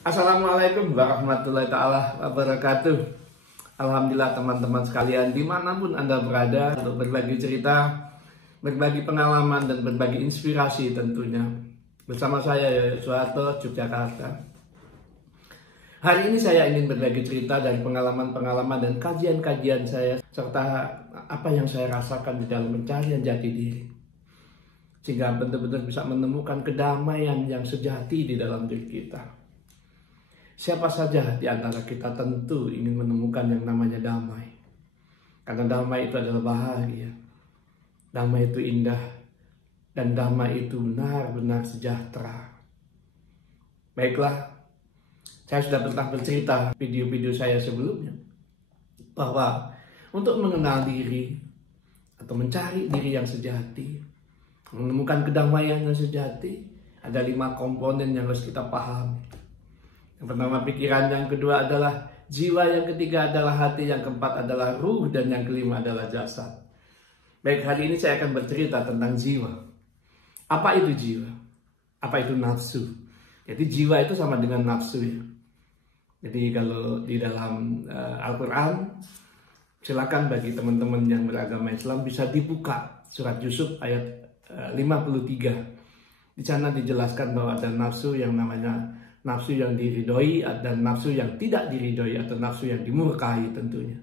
Assalamualaikum warahmatullahi ta'ala wabarakatuh. Alhamdulillah teman-teman sekalian dimanapun Anda berada, untuk berbagi cerita, berbagi pengalaman dan berbagi inspirasi tentunya. Bersama saya Yoyo Suharto, Yogyakarta. Hari ini saya ingin berbagi cerita dari pengalaman-pengalaman dan kajian-kajian saya, serta apa yang saya rasakan di dalam pencarian jati diri, sehingga benar-benar bisa menemukan kedamaian yang sejati di dalam diri kita. Siapa saja di antara kita tentu ingin menemukan yang namanya damai. Karena damai itu adalah bahagia. Damai itu indah. Dan damai itu benar-benar sejahtera. Baiklah, saya sudah pernah bercerita video-video saya sebelumnya, bahwa untuk mengenal diri atau mencari diri yang sejati, menemukan kedamaian yang sejati, ada 5 komponen yang harus kita pahami. Yang pertama pikiran, yang kedua adalah jiwa, yang ketiga adalah hati, yang keempat adalah ruh, dan yang kelima adalah jasad. Baik, hari ini saya akan bercerita tentang jiwa. Apa itu jiwa? Apa itu nafsu? Jadi jiwa itu sama dengan nafsu ya. Jadi kalau di dalam Al-Quran, silakan bagi teman-teman yang beragama Islam bisa dibuka surat Yusuf ayat 53. Di sana dijelaskan bahwa ada nafsu yang namanya nafsu yang diridhoi dan nafsu yang tidak diridhoi atau nafsu yang dimurkai tentunya.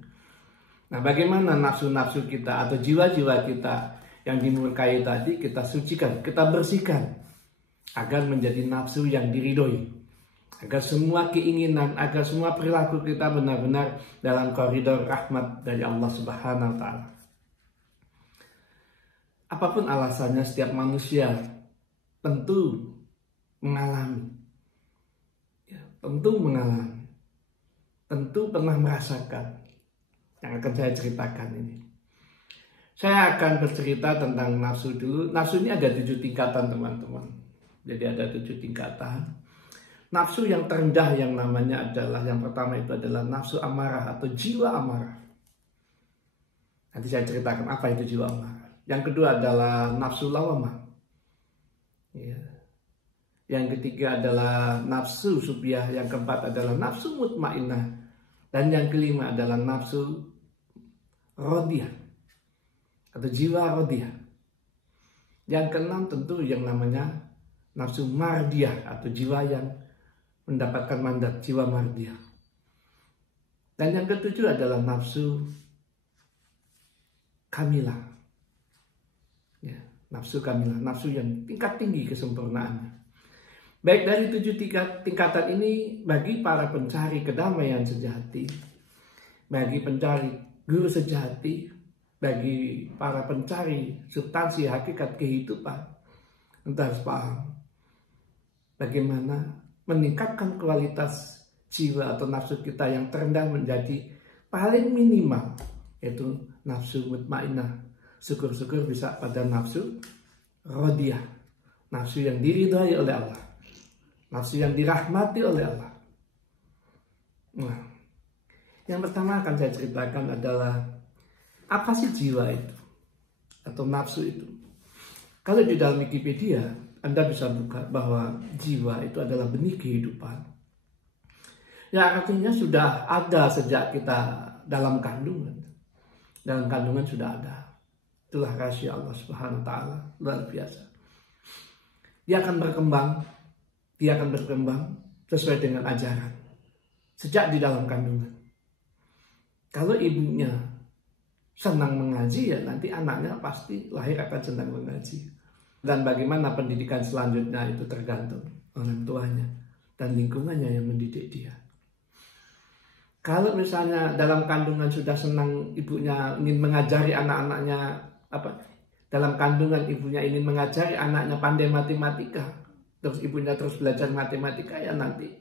Nah, bagaimana nafsu-nafsu kita atau jiwa-jiwa kita yang dimurkai tadi kita sucikan, kita bersihkan agar menjadi nafsu yang diridhoi. Agar semua keinginan, agar semua perilaku kita benar-benar dalam koridor rahmat dari Allah Subhanahu wa taala. Apapun alasannya, setiap manusia tentu mengalami, tentu pernah merasakan yang akan saya ceritakan ini. Saya akan bercerita tentang nafsu dulu. Nafsu ini ada 7 tingkatan teman-teman. Jadi ada 7 tingkatan. Nafsu yang terendah yang namanya adalah, yang pertama itu adalah nafsu amarah atau jiwa amarah. Nanti saya ceritakan apa itu jiwa amarah. Yang kedua adalah nafsu lawamah. Ya. Yang ketiga adalah nafsu subiah, yang keempat adalah nafsu mutmainnah, dan yang kelima adalah nafsu rodiyah atau jiwa rodiyah. Yang keenam tentu yang namanya nafsu mardiyah atau jiwa yang mendapatkan mandat, jiwa mardiyah. Dan yang ketujuh adalah nafsu kamilah. Ya, nafsu kamilah, nafsu yang tingkat tinggi kesempurnaannya. Baik, dari 7 tingkatan ini bagi para pencari kedamaian sejati, bagi pencari guru sejati, bagi para pencari substansi hakikat kehidupan, kita harus paham bagaimana meningkatkan kualitas jiwa atau nafsu kita yang terendah menjadi paling minimal, yaitu nafsu mutmainnah. Syukur-syukur bisa pada nafsu rodiyah, nafsu yang diridhai oleh Allah, nafsu yang dirahmati oleh Allah. Nah, yang pertama akan saya ceritakan adalah apa sih jiwa itu atau nafsu itu. Kalau di dalam Wikipedia Anda bisa buka bahwa jiwa itu adalah benih kehidupan. Ya, artinya sudah ada sejak kita dalam kandungan. Dalam kandungan sudah ada. Itulah rahasia Allah Subhanahu wa taala, luar biasa. Dia akan berkembang sesuai dengan ajaran sejak di dalam kandungan. Kalau ibunya senang mengaji, ya nanti anaknya pasti lahir akan senang mengaji. Dan bagaimana pendidikan selanjutnya itu tergantung orang tuanya dan lingkungannya yang mendidik dia. Kalau misalnya dalam kandungan sudah senang, ibunya ingin mengajari anak-anaknya dalam kandungan ibunya ingin mengajari anaknya pandai matematika, terus ibunya terus belajar matematika, ya nanti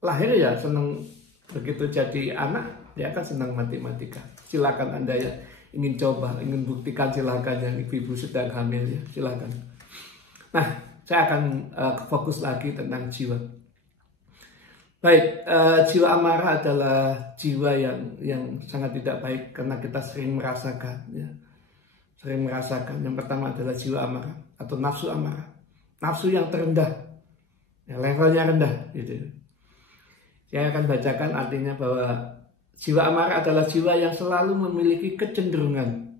lahir ya senang. Begitu jadi anak, dia akan senang matematika. Silakan Anda ya ingin coba, ingin buktikan, silakan. Yang ibu-ibu sedang hamil ya, silakan. Nah, saya akan fokus lagi tentang jiwa. Baik, jiwa amarah adalah jiwa yang sangat tidak baik karena kita sering merasakan ya. Sering merasakan. Yang pertama adalah jiwa amarah atau nafsu amarah. Nafsu yang terendah, ya, levelnya rendah gitu. Saya akan bacakan artinya bahwa jiwa amarah adalah jiwa yang selalu memiliki kecenderungan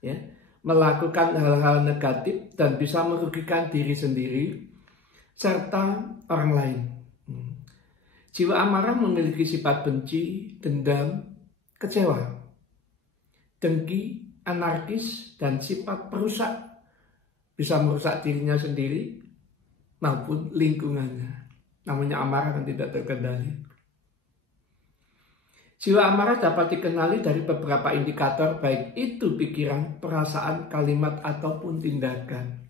ya, melakukan hal-hal negatif dan bisa merugikan diri sendiri serta orang lain. Jiwa amarah memiliki sifat benci, dendam, kecewa, dengki, anarkis, dan sifat perusak. Bisa merusak dirinya sendiri maupun lingkungannya. Namanya amarah kan tidak terkendali. Jiwa amarah dapat dikenali dari beberapa indikator, baik itu pikiran, perasaan, kalimat, ataupun tindakan.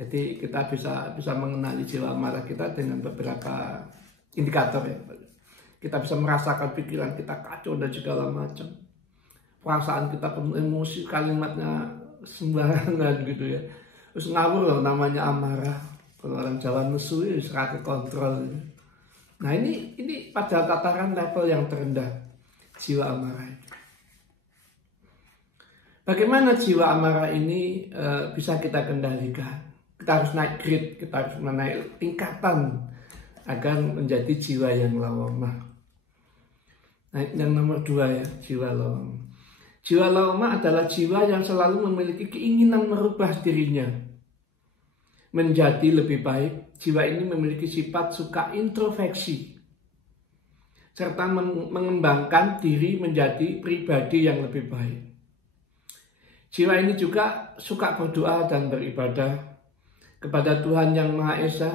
Jadi kita bisa mengenali jiwa amarah kita dengan beberapa indikator ya. Kita bisa merasakan pikiran kita kacau dan segala macam. Perasaan kita penuh emosi, kalimatnya sembarangan gitu ya. Terus ngawur loh namanya amarah. Kalau orang Jawa nesu ya serata kontrol. Nah ini pada tataran level yang terendah jiwa amarah. Bagaimana jiwa amarah ini bisa kita kendalikan? Kita harus naik grade, kita harus menaik tingkatan agar menjadi jiwa yang lawamah. Nah, yang nomor 2 ya, jiwa lawamah. Jiwa lawamah adalah jiwa yang selalu memiliki keinginan merubah dirinya menjadi lebih baik. Jiwa ini memiliki sifat suka introspeksi serta mengembangkan diri menjadi pribadi yang lebih baik. Jiwa ini juga suka berdoa dan beribadah kepada Tuhan Yang Maha Esa.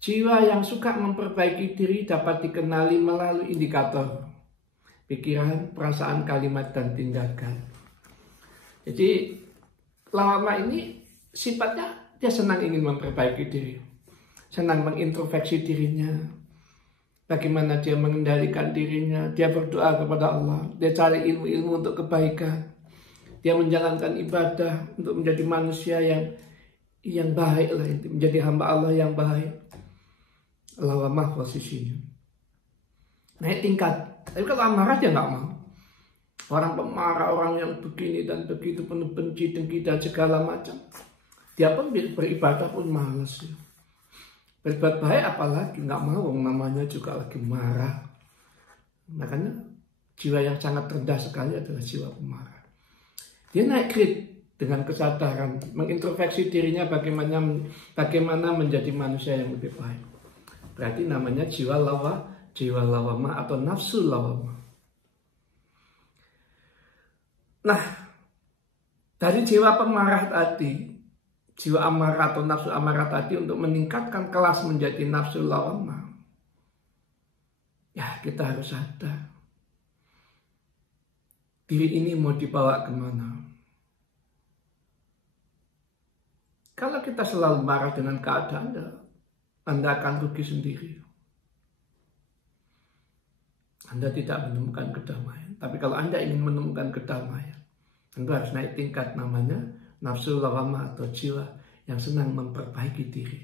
Jiwa yang suka memperbaiki diri dapat dikenali melalui indikator pikiran, perasaan, kalimat, dan tindakan. Jadi lawamah ini sifatnya dia senang ingin memperbaiki diri, senang mengintrospeksi dirinya, bagaimana dia mengendalikan dirinya, dia berdoa kepada Allah, dia cari ilmu-ilmu untuk kebaikan, dia menjalankan ibadah untuk menjadi manusia yang baik lah, menjadi hamba Allah yang baik. Lawamah posisinya naik tingkat. Tapi kalau amarah dia nggak mau. Orang pemarah, orang yang begini dan begitu, penuh benci, dengki dan segala macam, dia pun beribadah pun malas ya. Beribadah baik apalagi nggak mau, namanya juga lagi marah. Makanya jiwa yang sangat rendah sekali adalah jiwa pemarah. Dia naik grade dengan kesadaran, mengintrospeksi dirinya bagaimana menjadi manusia yang lebih baik. Berarti namanya jiwa lawamah atau nafsu lawamah. Nah, dari jiwa pemarah tadi, jiwa amarah atau nafsu amarah tadi, untuk meningkatkan kelas menjadi nafsu lawamah, ya kita harus sadar diri ini mau dibawa kemana. Kalau kita selalu marah dengan keadaan, Anda akan rugi sendiri. Anda tidak menemukan kedamaian. Tapi kalau Anda ingin menemukan kedamaian, Anda harus naik tingkat, namanya nafsu lawamah atau jiwa yang senang memperbaiki diri.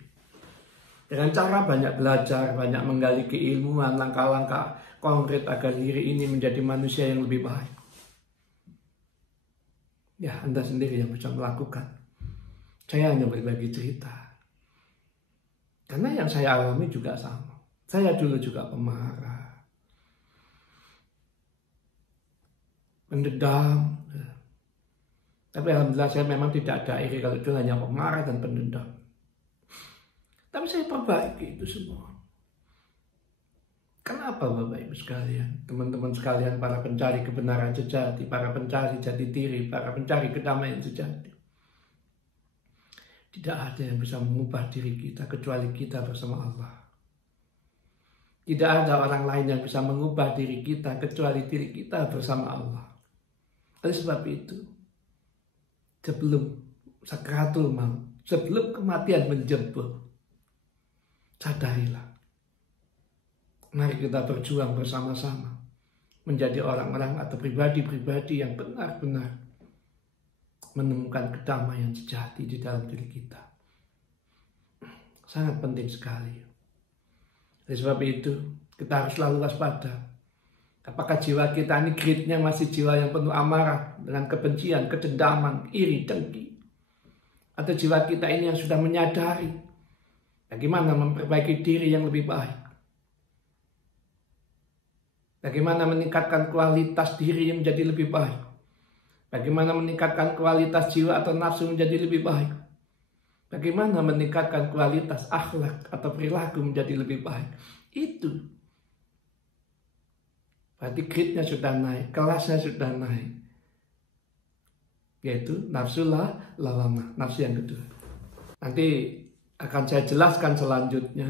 Dengan cara banyak belajar, banyak menggali keilmuan, langkah-langkah konkret agar diri ini menjadi manusia yang lebih baik. Ya, Anda sendiri yang bisa melakukan. Saya hanya berbagi cerita. Karena yang saya alami juga sama. Saya dulu juga pemarah, pendendam. Tapi alhamdulillah saya memang tidak ada iri kalau itu hanya pemarah dan pendendam. Tapi saya perbaiki itu semua. Kenapa Bapak Ibu sekalian, teman-teman sekalian, para pencari kebenaran sejati, para pencari jati diri, para pencari kedamaian sejati. Tidak ada yang bisa mengubah diri kita kecuali kita bersama Allah. Tidak ada orang lain yang bisa mengubah diri kita kecuali diri kita bersama Allah. Oleh sebab itu, sebelum sakratul maut, sebelum kematian menjemput, sadarilah. Mari kita berjuang bersama-sama menjadi orang-orang atau pribadi-pribadi yang benar-benar menemukan kedamaian sejati di dalam diri kita. Sangat penting sekali. Oleh sebab itu, kita harus selalu waspada. Apakah jiwa kita ini grade-nya masih jiwa yang penuh amarah dengan kebencian, kedendaman, iri, dengki? Atau jiwa kita ini yang sudah menyadari bagaimana memperbaiki diri yang lebih baik? Bagaimana meningkatkan kualitas diri menjadi lebih baik. Bagaimana meningkatkan kualitas jiwa atau nafsu menjadi lebih baik. Bagaimana meningkatkan kualitas akhlak atau perilaku menjadi lebih baik. Itu. Berarti grade-nya sudah naik, kelasnya sudah naik. Yaitu nafsu lawamah, nafsu yang kedua. Nanti akan saya jelaskan selanjutnya.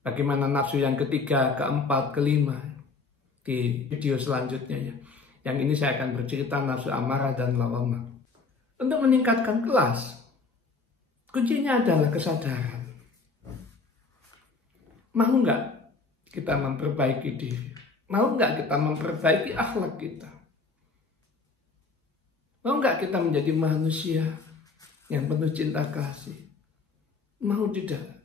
Bagaimana nafsu yang ketiga, keempat, kelima di video selanjutnya ya. Yang ini saya akan bercerita nafsu amarah dan lawamah. Untuk meningkatkan kelas, kuncinya adalah kesadaran. Mau nggak kita memperbaiki diri? Mau nggak kita memperbaiki akhlak kita? Mau nggak kita menjadi manusia yang penuh cinta kasih? Mau tidak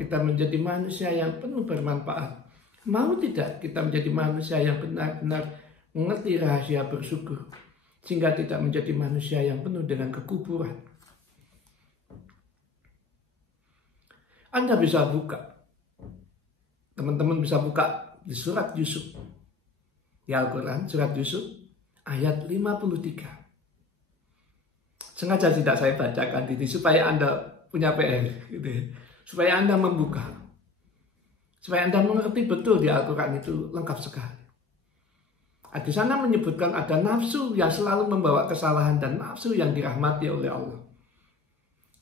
kita menjadi manusia yang penuh bermanfaat? Mau tidak kita menjadi manusia yang benar-benar mengerti rahasia bersyukur, sehingga tidak menjadi manusia yang penuh dengan kekufuran? Anda bisa buka, teman-teman bisa buka di surat Yusuf, di Al-Quran, surat Yusuf ayat 53. Sengaja tidak saya bacakan ini supaya Anda punya PR, gitu ya. Supaya Anda membuka, supaya Anda mengerti betul di Al-Quran itu lengkap sekali. Di sana menyebutkan ada nafsu yang selalu membawa kesalahan dan nafsu yang dirahmati oleh Allah.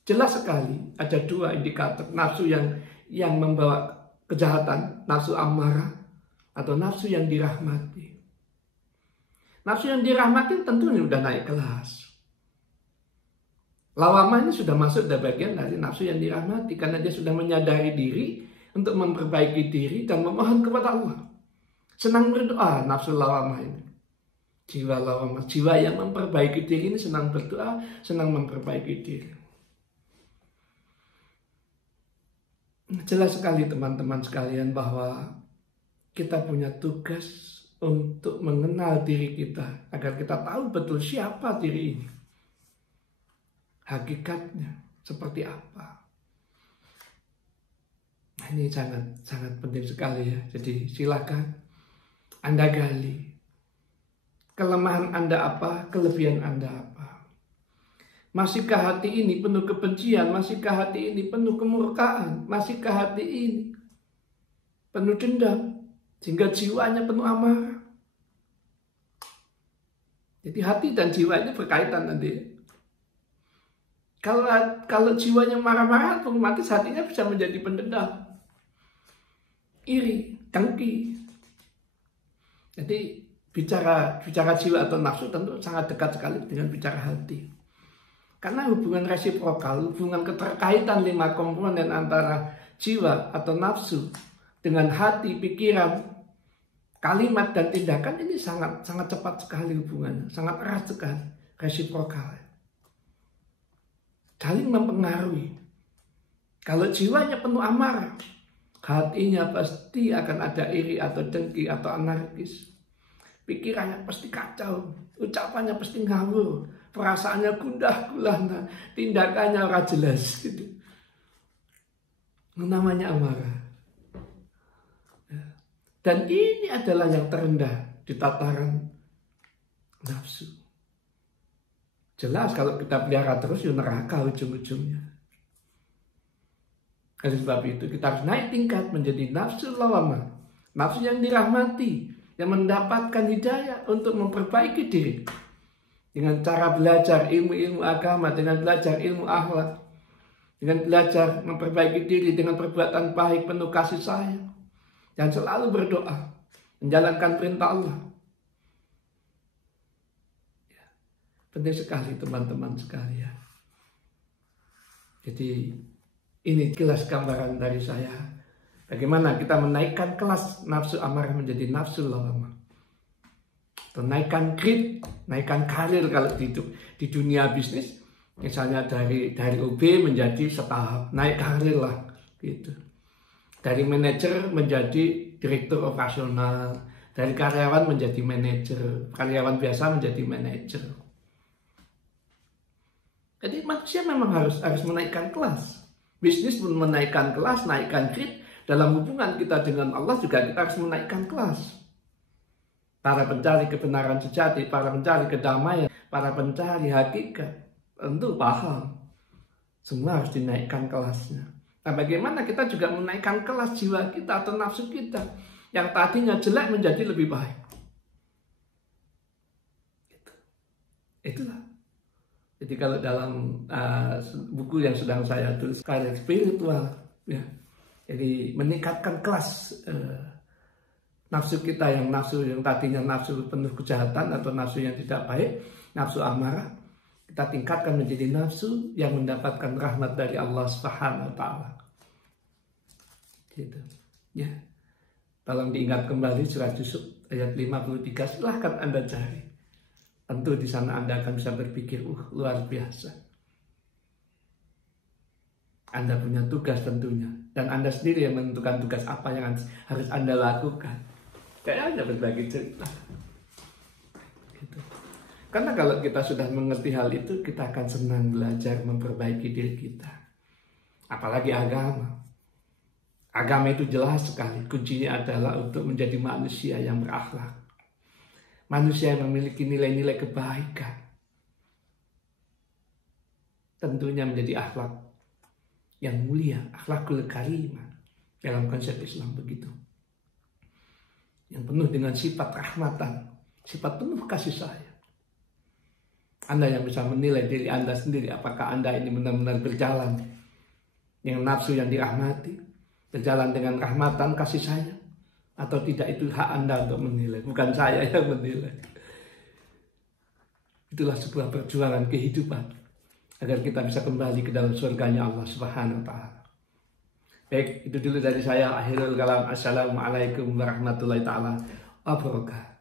Jelas sekali ada dua indikator nafsu yang membawa kejahatan, nafsu amarah atau nafsu yang dirahmati. Nafsu yang dirahmati tentu ini sudah naik kelas. Lawamah ini sudah masuk dari bagian dari nafsu yang dirahmati karena dia sudah menyadari diri untuk memperbaiki diri dan memohon kepada Allah. Senang berdoa nafsu lawamah ini. Jiwa lawamah, jiwa yang memperbaiki diri ini senang berdoa, senang memperbaiki diri. Jelas sekali teman-teman sekalian bahwa kita punya tugas untuk mengenal diri kita agar kita tahu betul siapa diri ini. Hakikatnya seperti apa. Nah, ini sangat penting sekali ya. Jadi silakan Anda gali. Kelemahan Anda apa, kelebihan Anda apa. Masihkah hati ini penuh kebencian, masihkah hati ini penuh kemurkaan, masihkah hati ini penuh dendam, sehingga jiwanya penuh amarah. Jadi hati dan jiwa ini berkaitan nanti. Kalau jiwanya marah-marah, otomatis hatinya bisa menjadi pendendam, iri, dengki. Jadi bicara jiwa atau nafsu tentu sangat dekat sekali dengan bicara hati. Karena hubungan resiprokal, hubungan keterkaitan 5 komponen antara jiwa atau nafsu dengan hati, pikiran, kalimat dan tindakan ini sangat cepat sekali hubungannya, sangat erat sekali, resiprokal. Saling mempengaruhi. Kalau jiwanya penuh amarah, hatinya pasti akan ada iri atau dengki atau anarkis. Pikirannya pasti kacau, ucapannya pasti ngawur, perasaannya gundah gulana, tindakannya ora jelas gitu. Namanya amarah. Dan ini adalah yang terendah di tataran nafsu. Jelas kalau kita pelihara terus ya neraka ujung-ujungnya. Oleh sebab itu kita harus naik tingkat menjadi nafsu lawamah. Nafsu yang dirahmati, yang mendapatkan hidayah untuk memperbaiki diri. Dengan cara belajar ilmu-ilmu agama, dengan belajar ilmu akhlak, dengan belajar memperbaiki diri dengan perbuatan baik penuh kasih sayang. Dan selalu berdoa, menjalankan perintah Allah. Penting sekali teman-teman sekalian. Jadi ini kilas gambaran dari saya. Bagaimana kita menaikkan kelas nafsu amarah menjadi nafsu lawamah. Atau naikkan grade, naikkan karir kalau di dunia bisnis. Misalnya dari OB menjadi setahap, naik karir lah gitu. Dari manajer menjadi direktur operasional. Dari karyawan menjadi manajer. Karyawan biasa menjadi manajer. Jadi manusia memang harus menaikkan kelas. Bisnis pun menaikkan kelas, naikkan grade. Dalam hubungan kita dengan Allah juga kita harus menaikkan kelas. para pencari kebenaran sejati, para pencari kedamaian, para pencari hakikat, tentu paham. Semua harus dinaikkan kelasnya. Nah, bagaimana kita juga menaikkan kelas jiwa kita atau nafsu kita yang tadinya jelek menjadi lebih baik. Itulah. Jadi kalau dalam buku yang sedang saya tulis, karya spiritual, ya, jadi meningkatkan kelas nafsu kita yang tadinya nafsu penuh kejahatan atau nafsu yang tidak baik, nafsu amarah, kita tingkatkan menjadi nafsu yang mendapatkan rahmat dari Allah Subhanahu wa taala. Gitu. Ya. Tolong diingat kembali surat Yusuf ayat 53, silahkan Anda cari. Tentu di sana Anda akan bisa berpikir, luar biasa. Anda punya tugas tentunya. Dan Anda sendiri yang menentukan tugas apa yang harus Anda lakukan. Kayak Anda berbagi cerita. Gitu. Karena kalau kita sudah mengerti hal itu, kita akan senang belajar memperbaiki diri kita. Apalagi agama. Agama itu jelas sekali. Kuncinya adalah untuk menjadi manusia yang berakhlak. Manusia yang memiliki nilai-nilai kebaikan. Tentunya menjadi akhlak yang mulia, akhlakul karimah. Dalam konsep Islam begitu. Yang penuh dengan sifat rahmatan, sifat penuh kasih sayang. Anda yang bisa menilai diri Anda sendiri, apakah Anda ini benar-benar berjalan yang nafsu yang dirahmati, berjalan dengan rahmatan, kasih sayang, atau tidak, itu hak Anda untuk menilai, bukan saya yang menilai. Itulah sebuah perjuangan kehidupan agar kita bisa kembali ke dalam surganya Allah Subhanahu wa taala. Baik, itu dulu dari saya. Akhirul kalam. Assalamualaikum warahmatullahi taala wabarakatuh.